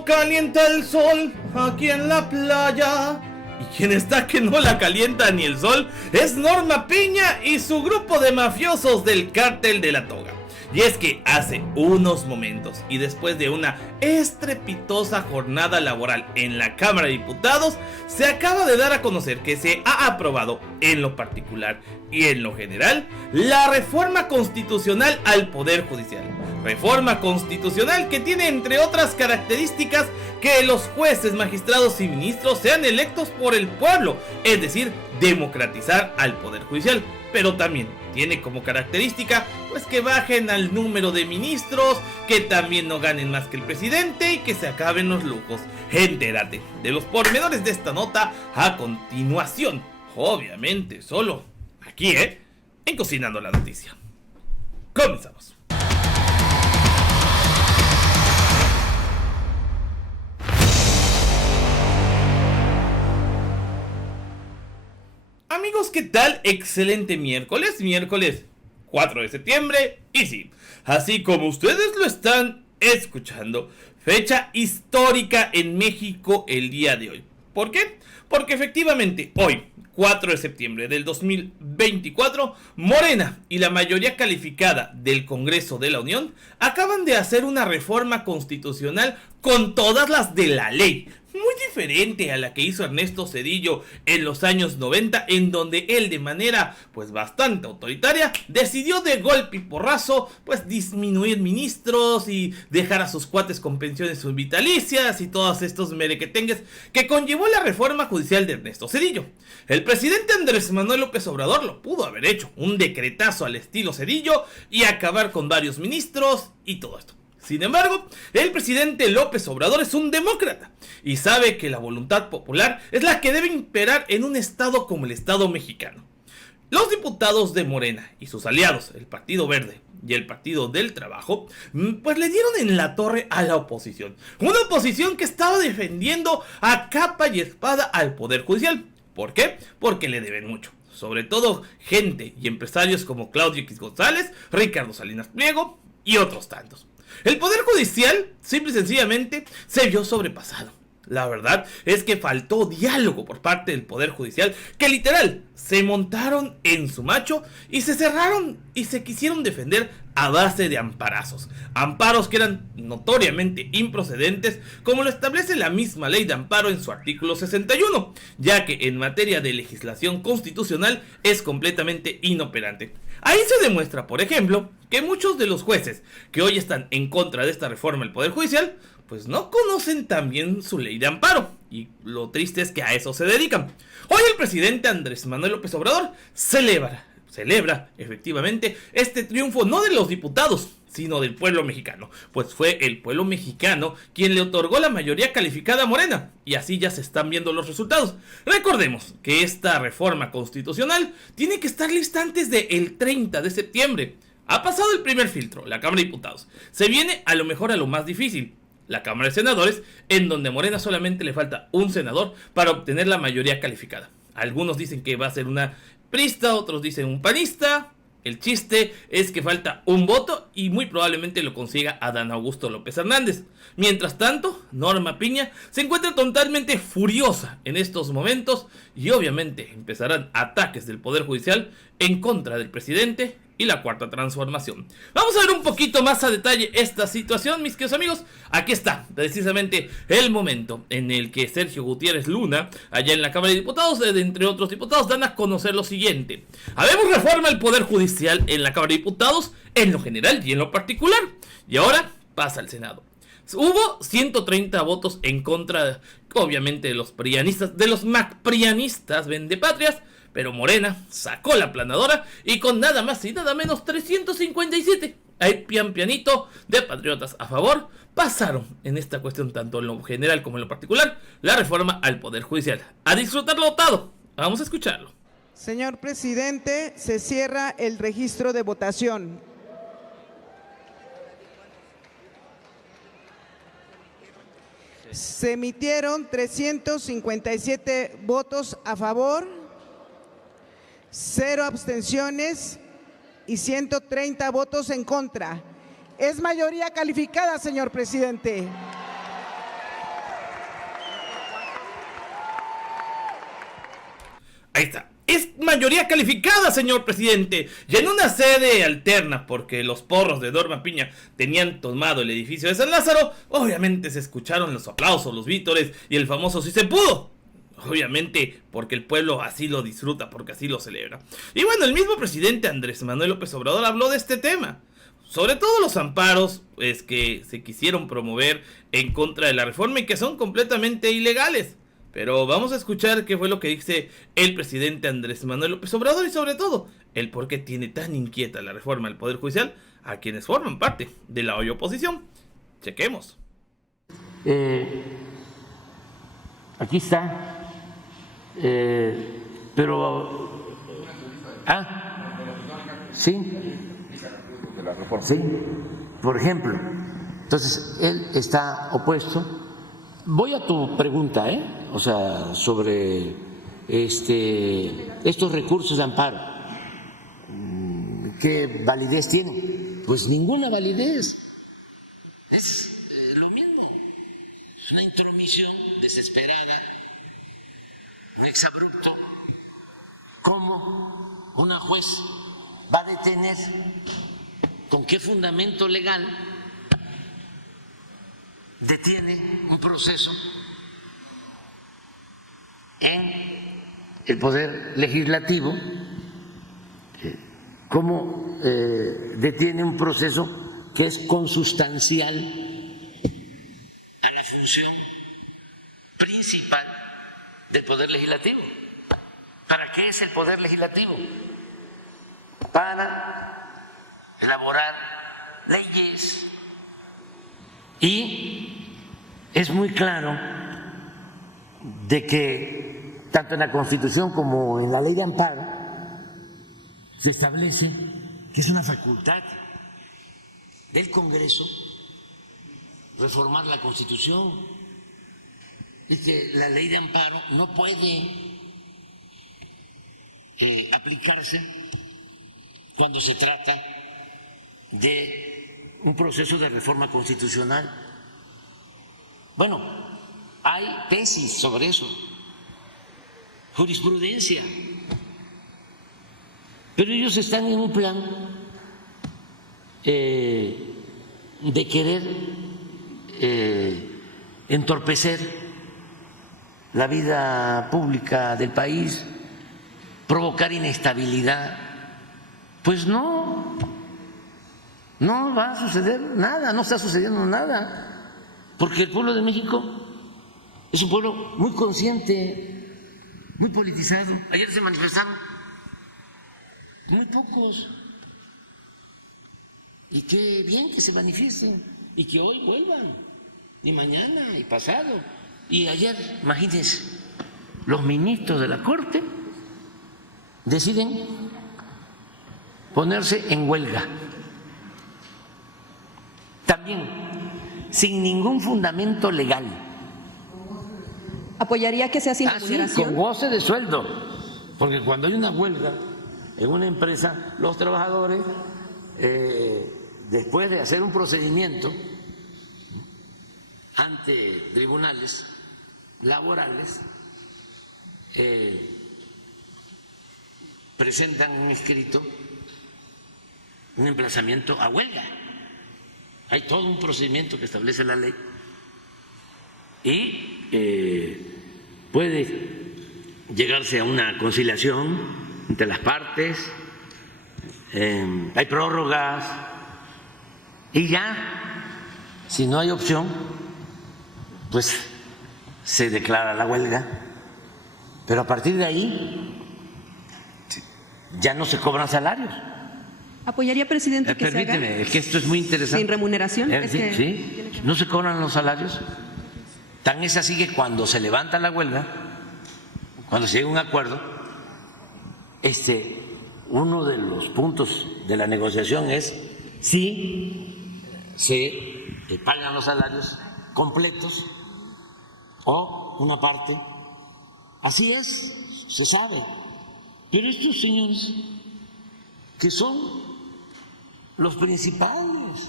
no calienta el sol aquí en la playa. Y quien está que no la calienta ni el sol es Norma Piña y su grupo de mafiosos del Cártel de la Toga. Y es que hace unos momentos y después de una estrepitosa jornada laboral en la Cámara de Diputados, se acaba de dar a conocer que se ha aprobado en lo particular y en lo general la reforma constitucional al Poder Judicial. Reforma constitucional que tiene entre otras características que los jueces, magistrados y ministros sean electos por el pueblo, es decir, democratizar al Poder Judicial. Pero también tiene como característica pues que bajen al número de ministros, que también no ganen más que el presidente y que se acaben los lujos. Entérate de los pormenores de esta nota a continuación, obviamente solo aquí, en Cocinando la Noticia. Comenzamos. Amigos, ¿qué tal? Excelente miércoles 4 de septiembre, y sí, así como ustedes lo están escuchando, fecha histórica en México el día de hoy. ¿Por qué? Porque efectivamente hoy, 4 de septiembre del 2024, Morena y la mayoría calificada del Congreso de la Unión acaban de hacer una reforma constitucional con todas las de la ley, muy diferente a la que hizo Ernesto Zedillo en los años 90, en donde él de manera pues bastante autoritaria decidió de golpe y porrazo pues disminuir ministros y dejar a sus cuates con pensiones vitalicias y todos estos merequetengues que conllevó la reforma judicial de Ernesto Zedillo. El presidente Andrés Manuel López Obrador lo pudo haber hecho, un decretazo al estilo Zedillo y acabar con varios ministros y todo esto. Sin embargo, el presidente López Obrador es un demócrata y sabe que la voluntad popular es la que debe imperar en un estado como el estado mexicano. Los diputados de Morena y sus aliados, el Partido Verde y el Partido del Trabajo, pues le dieron en la torre a la oposición. Una oposición que estaba defendiendo a capa y espada al Poder Judicial. ¿Por qué? Porque le deben mucho. Sobre todo gente y empresarios como Claudio X González, Ricardo Salinas Pliego y otros tantos. El Poder Judicial, simple y sencillamente, se vio sobrepasado. La verdad es que faltó diálogo por parte del Poder Judicial, que literal se montaron en su macho y se cerraron y se quisieron defender a base de amparazos. Amparos que eran notoriamente improcedentes, como lo establece la misma ley de amparo en su artículo 61, ya que en materia de legislación constitucional es completamente inoperante. Ahí se demuestra, por ejemplo, que muchos de los jueces que hoy están en contra de esta reforma del Poder Judicial pues no conocen tan bien su ley de amparo, y lo triste es que a eso se dedican. Hoy el presidente Andrés Manuel López Obrador celebra efectivamente este triunfo no de los diputados, sino del pueblo mexicano, pues fue el pueblo mexicano quien le otorgó la mayoría calificada a Morena, y así ya se están viendo los resultados. Recordemos que esta reforma constitucional tiene que estar lista antes del 30 de septiembre. Ha pasado el primer filtro, la Cámara de Diputados. Se viene a lo mejor a lo más difícil, la Cámara de Senadores, en donde a Morena solamente le falta un senador para obtener la mayoría calificada. Algunos dicen que va a ser una priista, otros dicen un panista. El chiste es que falta un voto y muy probablemente lo consiga Adán Augusto López Hernández. Mientras tanto, Norma Piña se encuentra totalmente furiosa en estos momentos y obviamente empezarán ataques del Poder Judicial en contra del presidente y la Cuarta Transformación. Vamos a ver un poquito más a detalle esta situación, mis queridos amigos. Aquí está precisamente el momento en el que Sergio Gutiérrez Luna, allá en la Cámara de Diputados, entre otros diputados, dan a conocer lo siguiente: habemos reforma al Poder Judicial en la Cámara de Diputados, en lo general y en lo particular, y ahora pasa al Senado. Hubo 130 votos en contra, obviamente, de los prianistas, de los macprianistas vendepatrias, pero Morena sacó la aplanadora y con nada más y nada menos 357, ahí pianito de patriotas a favor, pasaron en esta cuestión, tanto en lo general como en lo particular, la reforma al Poder Judicial. A disfrutarlo todo. Vamos a escucharlo. Señor presidente, se cierra el registro de votación. Se emitieron 357 votos a favor, 0 abstenciones y 130 votos en contra. Es mayoría calificada, señor presidente. Excelente, excelente. Muy bien, muy bien. Pues ahí está. Ahí está la reforma al Poder Judicial. Ahora, ¿qué pasa? Pues que Morena, pues no tiene la mayoría calificada. Algunos dicen que va a ser una priista, otros dicen un panista. El chiste es que falta un voto y muy probablemente lo consiga Adán Augusto López Hernández. Mientras tanto, Norma Piña se encuentra totalmente furiosa en estos momentos y obviamente empezarán ataques del Poder Judicial en contra del presidente y la Cuarta Transformación. Vamos a ver un poquito más a detalle esta situación, mis queridos amigos. Aquí está precisamente el momento en el que Sergio Gutiérrez Luna, allá en la Cámara de Diputados, entre otros diputados, dan a conocer lo siguiente: habemos reforma al Poder Judicial en la Cámara de Diputados, en lo general y en lo particular, y ahora pasa al Senado. Ahí está. Es mayoría calificada, señor presidente. Y en una sede alterna, porque los porros de Norma Piña tenían tomado el edificio de San Lázaro, obviamente se escucharon los aplausos, los vítores y el famoso "sí se pudo". Obviamente porque el pueblo así lo disfruta, porque así lo celebra. Y bueno, el mismo presidente Andrés Manuel López Obrador habló de este tema. Sobre todo los amparos que se quisieron promover en contra de la reforma y que son completamente ilegales. Pero vamos a escuchar qué fue lo que dice el presidente Andrés Manuel López Obrador y sobre todo el por qué tiene tan inquieta la reforma del Poder Judicial a quienes forman parte de la hoy oposición. Chequemos. Aquí está, pero... sí, sí, por ejemplo, entonces él está opuesto. Voy a tu pregunta, o sea, sobre estos recursos de amparo, ¿qué validez tienen? Pues ninguna validez. Es lo mismo, es una intromisión desesperada, un exabrupto. ¿Cómo una juez va a detener? ¿Con qué fundamento legal detiene un proceso en el Poder Legislativo? ¿Cómo detiene un proceso que es consustancial a la función principal del Poder Legislativo? ¿Para qué es el Poder Legislativo? Para elaborar leyes. Y es muy claro de que tanto en la Constitución como en la Ley de Amparo se establece que es una facultad del Congreso reformar la Constitución. Es que la Ley de Amparo no puede aplicarse cuando se trata de un proceso de reforma constitucional. Bueno, hay tesis sobre eso, jurisprudencia, pero ellos están en un plan de querer entorpecer la vida pública del país, provocar inestabilidad. Pues no va a suceder nada, no está sucediendo nada, porque el pueblo de México es un pueblo muy consciente, muy politizado. Ayer se manifestaron muy pocos, y qué bien que se manifiesten, y que hoy vuelvan, y mañana, y pasado, y ayer, imagínense, los ministros de la Corte deciden ponerse en huelga. También, sin ningún fundamento legal. ¿Apoyaría que sea sin remuneración? Con goce de sueldo, porque cuando hay una huelga en una empresa, los trabajadores, después de hacer un procedimiento ante tribunales laborales, presentan un escrito, un emplazamiento a huelga. Hay todo un procedimiento que establece la ley y puede llegarse a una conciliación entre las partes, hay prórrogas y ya, si no hay opción, pues se declara la huelga, pero a partir de ahí ya no se cobran salarios. ¿Apoyaría, presidente, que Permíteme, se haga es que esto es muy interesante. sin remuneración? Sí, no se cobran los salarios. Tan es así que cuando se levanta la huelga, cuando se llega a un acuerdo, uno de los puntos de la negociación es si se pagan los salarios completos o una parte. Así es, se sabe. Pero estos señores, que son los principales,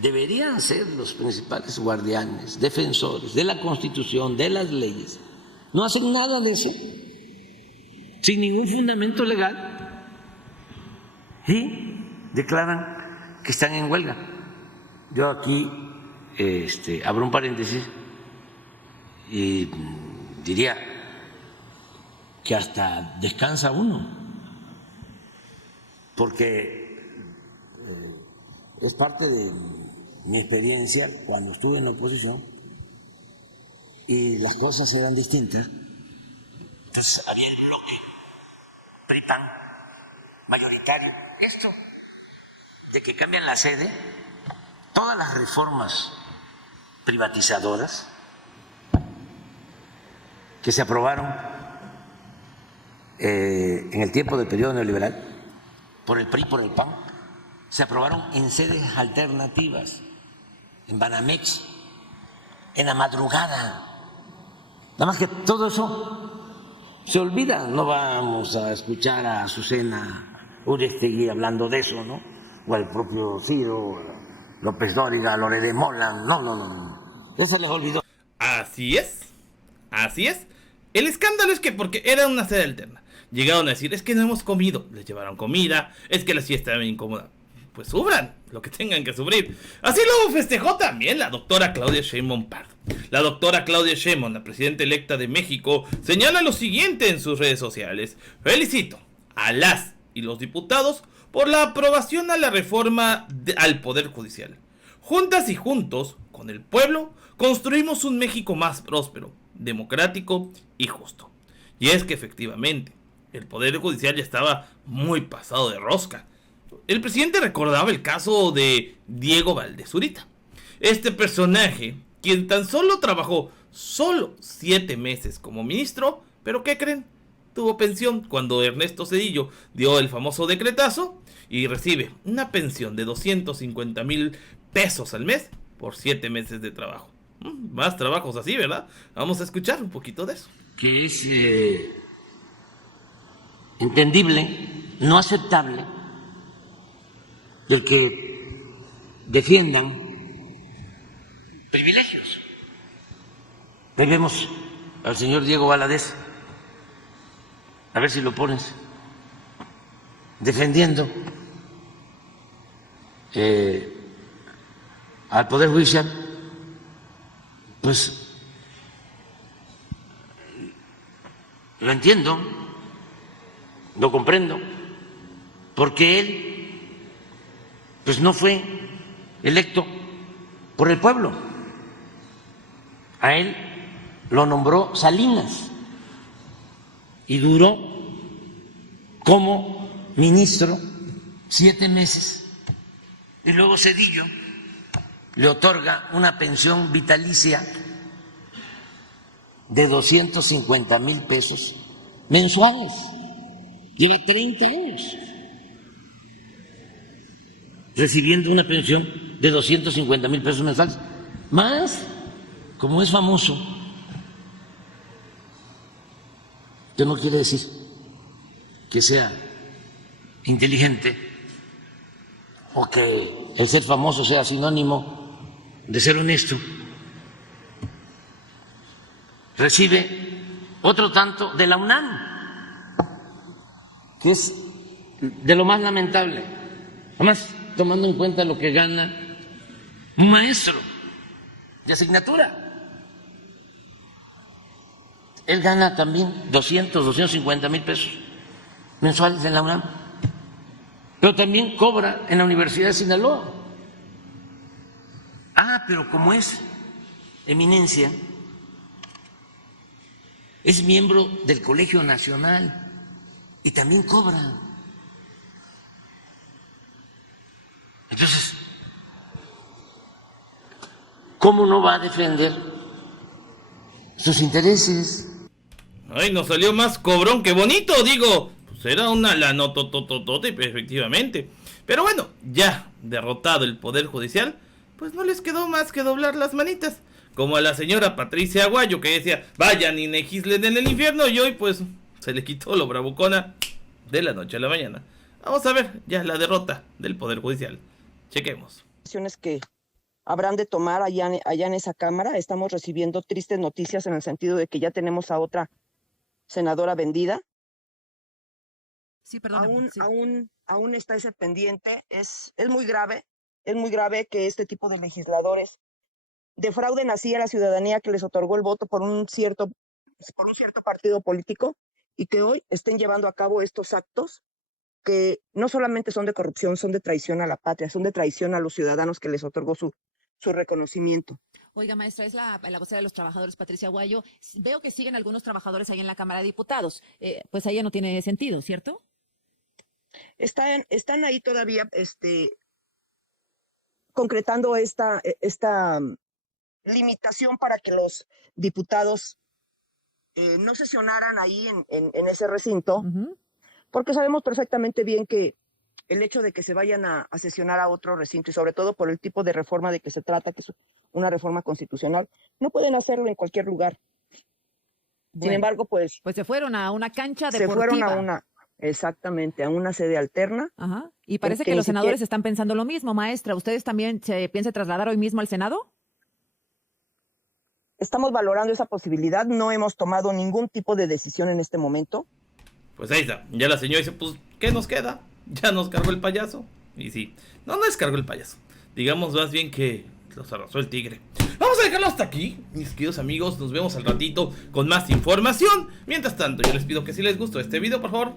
deberían ser los principales guardianes, defensores de la Constitución, de las leyes, No hacen nada de eso, sin ningún fundamento legal, y declaran que están en huelga. Yo aquí abro un paréntesis y diría que hasta descansa uno, porque es parte de mi experiencia cuando estuve en la oposición y las cosas eran distintas. Entonces había el bloque PRI-PAN mayoritario. Esto de que cambian la sede, todas las reformas privatizadoras que se aprobaron en el tiempo del periodo neoliberal por el PRI, por el PAN, se aprobaron en sedes alternativas, en Banamex, en la madrugada. Nada más que todo eso se olvida. No vamos a escuchar a Azucena Urestegui hablando de eso, ¿no? O al propio Ciro, López Dóriga, Lore de Mola. No. Eso se les olvidó. Así es. El escándalo es que porque era una sede alterna, llegaron a decir, es que no hemos comido, les llevaron comida, es que la siesta era bien incómoda. Pues sufran lo que tengan que sufrir. Así lo festejó también la doctora Claudia Sheinbaum Pardo. La doctora Claudia Sheinbaum, la presidenta electa de México, señala lo siguiente en sus redes sociales: felicito a las y los diputados por la aprobación a la reforma al Poder Judicial. Juntas y juntos, con el pueblo, construimos un México más próspero, democrático y justo. Y es que efectivamente, el Poder Judicial ya estaba muy pasado de rosca. El presidente recordaba el caso de Diego Valdez Zurita. Este personaje, quien tan solo trabajó 7 meses como ministro, pero ¿qué creen? Tuvo pensión cuando Ernesto Zedillo dio el famoso decretazo y recibe una pensión de 250,000 pesos al mes por 7 meses de trabajo. Más trabajos así, ¿verdad? Vamos a escuchar un poquito de eso. Que es entendible, no aceptable, del que defiendan privilegios. Ahí vemos al señor Diego Valadez, a ver si lo pones, defendiendo al Poder Judicial. Pues lo entiendo, lo comprendo, porque él pues no fue electo por el pueblo. A él lo nombró Salinas y duró como ministro 7 meses. Y luego Zedillo le otorga una pensión vitalicia de 250,000 pesos mensuales. Lleva 30 años recibiendo una pensión de 250,000 pesos mensuales. Más, como es famoso, que no quiere decir que sea inteligente o que el ser famoso sea sinónimo de ser honesto, recibe otro tanto de la UNAM, que es de lo más lamentable. Además, tomando en cuenta lo que gana un maestro de asignatura. Él gana también 250,000 pesos mensuales en la UNAM, pero también cobra en la Universidad de Sinaloa. Pero como es eminencia, es miembro del Colegio Nacional y también cobra. Entonces, ¿cómo no va a defender sus intereses? Ay, nos salió más cobrón que bonito, digo. Pues era una lanotototote, efectivamente. Pero bueno, ya derrotado el Poder Judicial, pues no les quedó más que doblar las manitas. Como a la señora Patricia Aguayo, que decía, vayan y legislen en el infierno, y hoy pues se le quitó lo bravucona de la noche a la mañana. Vamos a ver ya la derrota del Poder Judicial. Chequemos. Que habrán de tomar allá en esa Cámara. Estamos recibiendo tristes noticias en el sentido de que ya tenemos a otra senadora vendida. Sí, perdón. Aún está ese pendiente. Es muy grave que este tipo de legisladores defrauden así a la ciudadanía que les otorgó el voto por un cierto partido político y que hoy estén llevando a cabo estos actos que no solamente son de corrupción, son de traición a la patria, son de traición a los ciudadanos que les otorgó su reconocimiento. Oiga, maestra, es la vocera de los trabajadores, Patricia Guayo. Veo que siguen algunos trabajadores ahí en la Cámara de Diputados. Pues ahí ya no tiene sentido, ¿cierto? Están ahí todavía concretando esta limitación para que los diputados no sesionaran ahí en ese recinto, porque sabemos perfectamente bien que el hecho de que se vayan a sesionar a otro recinto y sobre todo por el tipo de reforma de que se trata, que es una reforma constitucional, no pueden hacerlo en cualquier lugar. Bueno, sin embargo, pues se fueron a una cancha deportiva. Se fueron a una sede alterna. Ajá. Y parece que los senadores están pensando lo mismo, maestra. ¿Ustedes también se piensan trasladar hoy mismo al Senado? Estamos valorando esa posibilidad, no hemos tomado ningún tipo de decisión en este momento. Pues ahí está, ya la señora dice, pues, ¿qué nos queda? Ya nos cargó el payaso. Y sí, no descargó el payaso. Digamos más bien que los arrasó el tigre. Vamos a dejarlo hasta aquí, mis queridos amigos. Nos vemos al ratito con más información. Mientras tanto, yo les pido que si les gustó este video, por favor,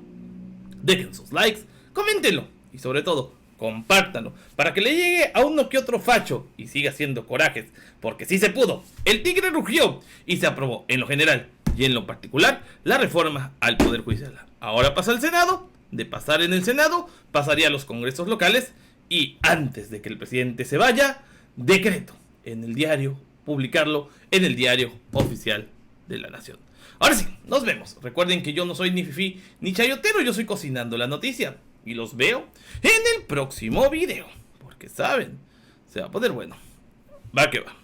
dejen sus likes, coméntenlo y sobre todo, compártanlo para que le llegue a uno que otro facho y siga haciendo corajes, porque sí se pudo. El tigre rugió y se aprobó en lo general y en lo particular la reforma al Poder Judicial. Ahora pasa al Senado, de pasar en el Senado pasaría a los congresos locales y antes de que el presidente se vaya, decreto en el diario, publicarlo en el diario oficial de la nación. Ahora sí, nos vemos. Recuerden que yo no soy ni fifí ni chayotero, yo soy cocinando la noticia. Y los veo en el próximo video. Porque saben, se va a poner bueno. Va que va.